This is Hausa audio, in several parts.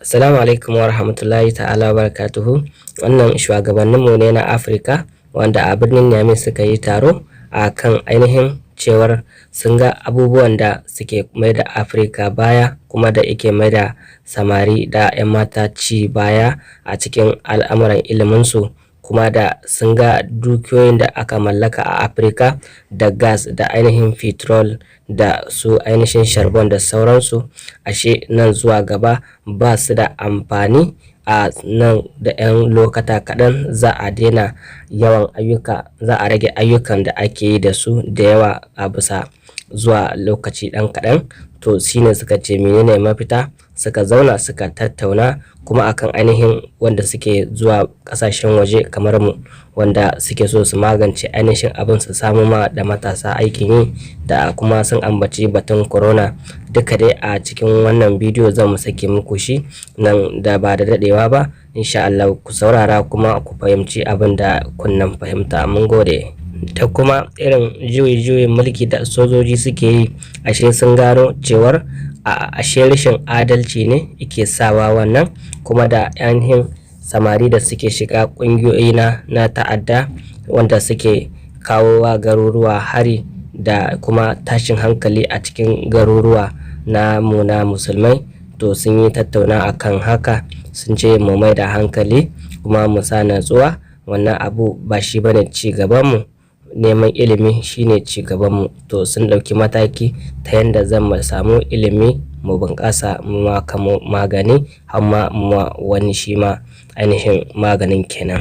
Assalamu alaikum wa rahmatullahi ta'ala wa barakatuhu. Wannan shugabanninmu ne na Afirka wanda a birnin Niamey suka yi taro a kan ainihin cewar sun ga abubuwan da suke mai da Afirka baya kuma da ike mai da samari da 'yan mata ci baya a cikin al'amuran iliminsu, kuma da sun ga dukiyoyin da aka mallaka a Afirka da gas da ainihin petrol da su ainihin sharbon da sauransu, ashe nan zuwa gaba ba su da amfani. A nan da 'yan lokata kaɗan za a daina yawan ayyuka, za a rage ayyukan da ake yi da su da yawa a bisa zuwa lokaci ɗan kaɗan. To shine suka ce menene mafita, suka zauna suka tattauna kuma akan ainihin wanda suke zuwa ƙasashen waje kamar mu, wanda suke so su magance ainihin abin su samu ma da matasa aikin yi, da kuma sun ambaci batun corona. Duka dai a cikin wannan bidiyo zan mu sake muku shi nan da ba da daɗewa ba, insha Allah ku saurara kuma ku fahimci abin da kunnan fahimta. Mun gode. Da kuma irin juyin mulki da sojoji suke yi, ashe sun gano cewar ashe rashin adalci ne yake sawa wannan, kuma da ainihin samari da suke shiga ƙungiyoyi na ta'adda wanda suke kawowa garuruwa hari da kuma tashin hankali a cikin garuruwa na musulmai. To sun yi tattauna akan haka, sun ce mu mai da hankali kuma mu sa natsuwa. Wannan abu ba shi bane ci gabanmu, neman ilimi shine ci gabanmu. To sun ɗauki mataki ta yanda zan mu samu ilimi mu bunƙasa, mu ma kamo magani, amma mu wani shi ma ainihin maganin kenan.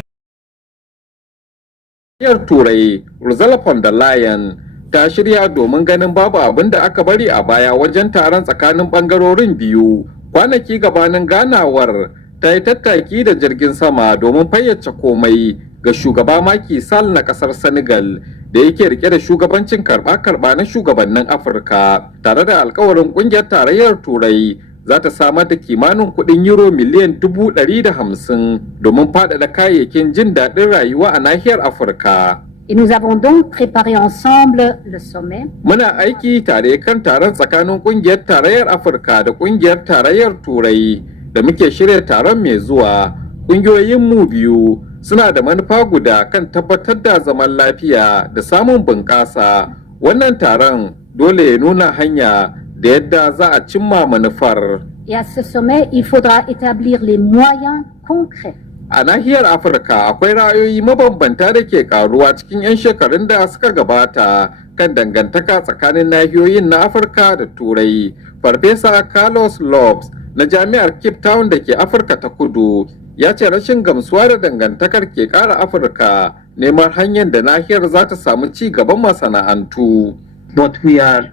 Turai Ursula von der Leyen ta shirya domin ganin babu abin da aka bari a baya wajen taron tsakanin bangarorin biyu. Kwanaki gabanin ganawar ta yi tattaki da jirgin sama domin fayyace komai ga shugaba Macky Sall na kasar Senegal, da yake rike da shugabancin karba na shugabannin Afirka, tare da alkawarin kungiyar tarayyar Turai za ta samar da kimanin kudin euro miliyan 150 domin faɗaɗa kayayyakin jin daɗin rayuwa a nahiyar Afirka. Et nous avons donc préparé ensemble le sommet. Muna aiki tare kan taron tsakanin kungiyar tarayyar Afirka da kungiyar tarayyar Turai da muke shirya taron mai zuwa. Kungiyoyin mu biyu suna da manufa guda kan tabbatar da zaman lafiya da samun bunƙasa. Wannan taron dole ya nuna hanya da yadda za a cimma manufar. Et à ce sommet, il faudra établir les moyens concrets. A nahiyar Afirka akwai ra'ayoyi mabambanta da ke karuwa cikin 'yan shekarun da suka gabata kan dangantaka tsakanin nahiyoyin na Afirka da Turai. Farfesa Carlos Lopes na Jami'ar Cape Town da ke Afirka ta Kudu ya ce rashin gamsuwa da dangantakar ke ƙara Afirka neman hanyar da nahiyar za ta samu ci gaban masana'antu. What we are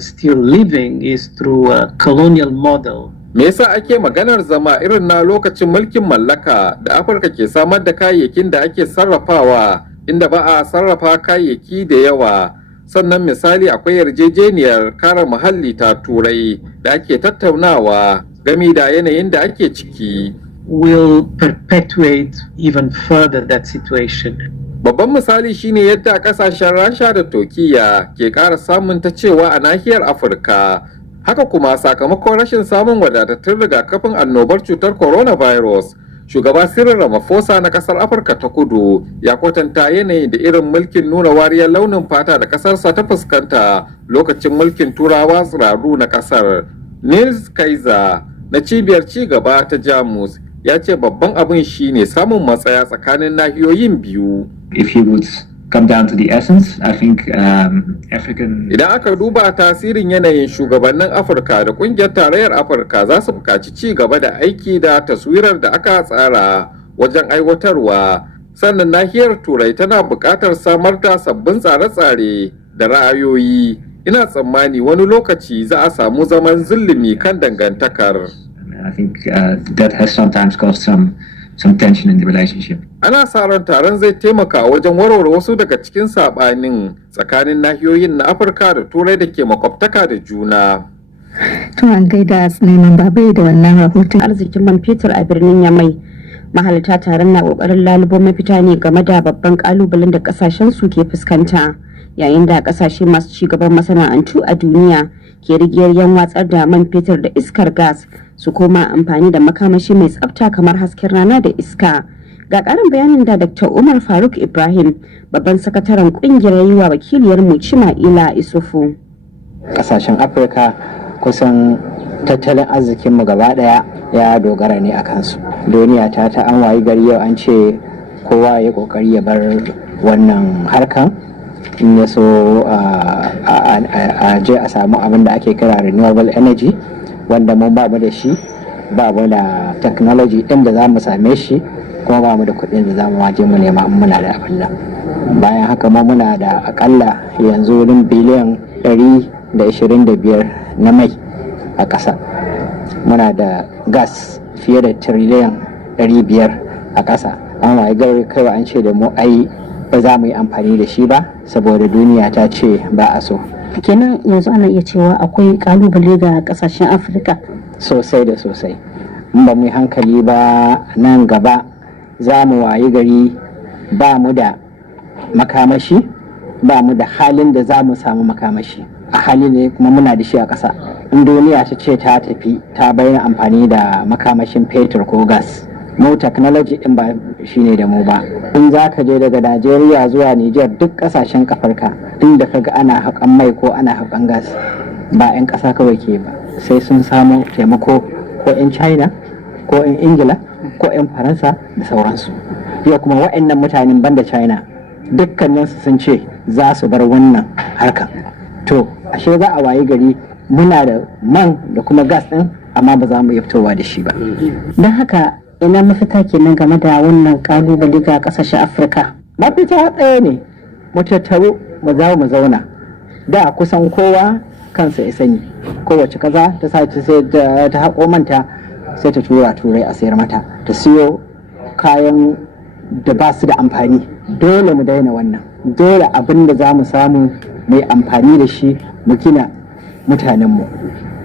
still living is through a colonial model. Me yasa ake maganar zama irin na lokacin mulkin mallaka da Afirka ke samar da kayayyakin da ake sarrafawa inda ba a sarrafa kayayyaki da yawa? Sannan misali akwai yarjejeniyar kare muhalli ta Turai da ake tattaunawa game da yanayin da ake ciki. Will perpetuate even further that situation. Babban misali shine yadda kasashen Rasha da Turkiya ke ƙara samun ta cewa a nahiyar Afirka. Haka kuma sakamakon rashin samun wadatattun rigakafin annobar cutar coronavirus, shugaba Cyril Ramaphosa na kasar Afirka ta Kudu ya kwatanta yanayi da irin mulkin nuna wariyar launin fata da kasarsa ta fuskanta lokacin mulkin turawa tsiraru na kasar. Nils Kaiser na cibiyar ci gaba ta Jamus ya ce babban abin shine samun matsaya tsakanin nahiyoyin biyu. If you would come down to the essence, I think African... Idan aka duba tasirin yanayin, shugabannin Afirka da kungiyar tarayyar Afirka za su buƙaci ci gaba da aiki da taswirar da aka tsara wajen aiwatarwa. Sannan nahiyar Turai tana buƙatar samar da sabbin tsare-tsare da ra'ayoyi. Ina tsammani wani lokaci za a samu zaman zulumi kan dangantakar. I think that has sometimes caused some tension in the relationship. Ana sa ran taron zai taimaka wajen warware wasu daga cikin sabanin tsakanin nahiyoyin na Afirka da Turai da ke makwabtaka da juna. To an gaida Sulaiman Babai da wannan rahoton. Arzikin man fetur a birnin Yamai. Mahalarta taron na kokarin lalubo mafita ne game da babban kalubalen da kasashen su ke fuskanta, yayin da kasashe masu ci gaban masana'antu a duniya ke rigiyar watsar da man fetur da iskar gas su koma amfani da makamashi mai tsafta kamar hasken rana da iska. Ga ƙarin bayanin da Dr. Umar Faruk Ibrahim, babban sakataren ƙungiyar yi wa wakiliyar mu Cima'ila Isufu. Ƙasashen Afirka kusan tattalin arzikinmu gaba ɗaya ya dogara ne a kansu. Duniya ta an wayi gari yau an ce kowa ya ƙoƙari ya bar wannan harkan, in ya so a je a samu abin da ake kira renewable energy, wanda mun ba mu da shi, ba mu da technology ɗin da za mu same shi, kuma ba mu da kuɗin da za mu waje mu nema in muna da abin nan. Bayan haka ma muna da akalla yanzu wurin biliyan 125 na mai a ƙasa. Muna da gas fiye da tiriliyan 500 a ƙasa. An waye gari kaiwa an ce da mu ai ba za mu yi amfani da shi ba saboda duniya ta ce ba a so. Kenan yanzu ana iya cewa akwai kalubale ga kasashen Afirka sosai da sosai. In ba mu yi hankali ba, nan gaba za mu wayi gari ba mu da makamashi, ba mu da halin da za mu samu makamashi. A hali ne kuma muna da shi a ƙasa. In duniya ta ce ta tafi ta bayyana amfani da makamashin fetur ko gas, mu technology din ba shi ne da mu ba. In za ka je daga Najeriya zuwa Nijar, duk ƙasashen Afirka inda ka ga ana haƙan mai ko ana haƙan gas, ba 'yan ƙasa kawai ke ba, sai sun samu taimako ko 'yan China ko 'yan Ingila ko 'yan Faransa da sauransu. Yau kuma waɗannan mutanen banda China dukkaninsu sun ce za su bar wannan harkan. To ashe za a wayi gari muna da man da kuma gas ɗin, amma ba za mu iya fitowa da shi ba. Don haka ina mafita kenan game da wannan kalubale ga kasashen Afirka? Mafita ɗaya ne, mu tattaru mu za mu zauna. Da kusan kowa kansa ya sani, kowace kaza ta sace sai ta haƙo manta sai ta tura turai a sayar mata, ta siyo kayan da ba su da amfani. Dole mu daina wannan, dole abin da za mu samu mai amfani da shi mu gina mutanenmu,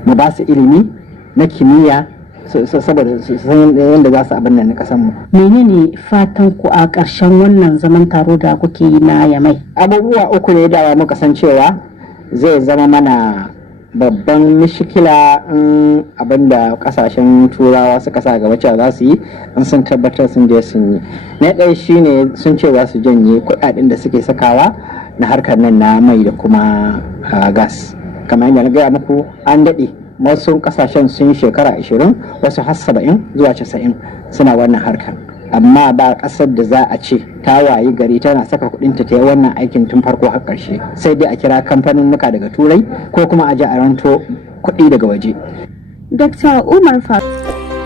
mu ba su ilimi na kimiyya saboda su san yadda za su abin nan na kasanmu. Menene fatan ku a ƙarshen wannan zaman taro da kuke yi na Yamai? Abubuwa uku ne da muka san cewa zai zama mana babban mishikila in abin da kasashen turawa suka sa gaba cewa za su yi, in sun tabbatar sun je sun yi. Na ɗaya shine sun ce za su janye kuɗaɗen da suke sakawa na harkar nan na mai da kuma gas. Kamar yadda na gaya muku, an daɗe wasu kasashen sun shekara 20, wasu har 70 zuwa 90 suna wannan harkar, amma ba ƙasar da za a ce ta wayi gari tana saka kuɗinta ta yi wannan aikin tun farko har ƙarshe. Sai dai a kira kamfaninnuka daga turai ko kuma a je a ranto kuɗi daga waje. Dr. Umar Faruk.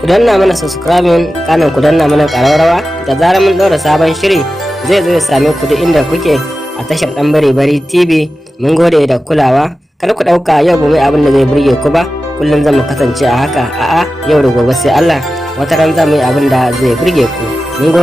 Ku danna mana subscribing, kanan ku danna mana ƙararrawa, da zarar mun ɗaura sabon shiri zai zo ya same ku duk inda kuke a tashar Ɗan Bari TV. Mun gode da kulawa. Kar ku ɗauka yau ba mai abin da zai burge ku ba, kullum zan mu kasance a haka. A'a, yau da gobe sai Allah, wata ran za mu yi abin da zai burge ku. Mun gode.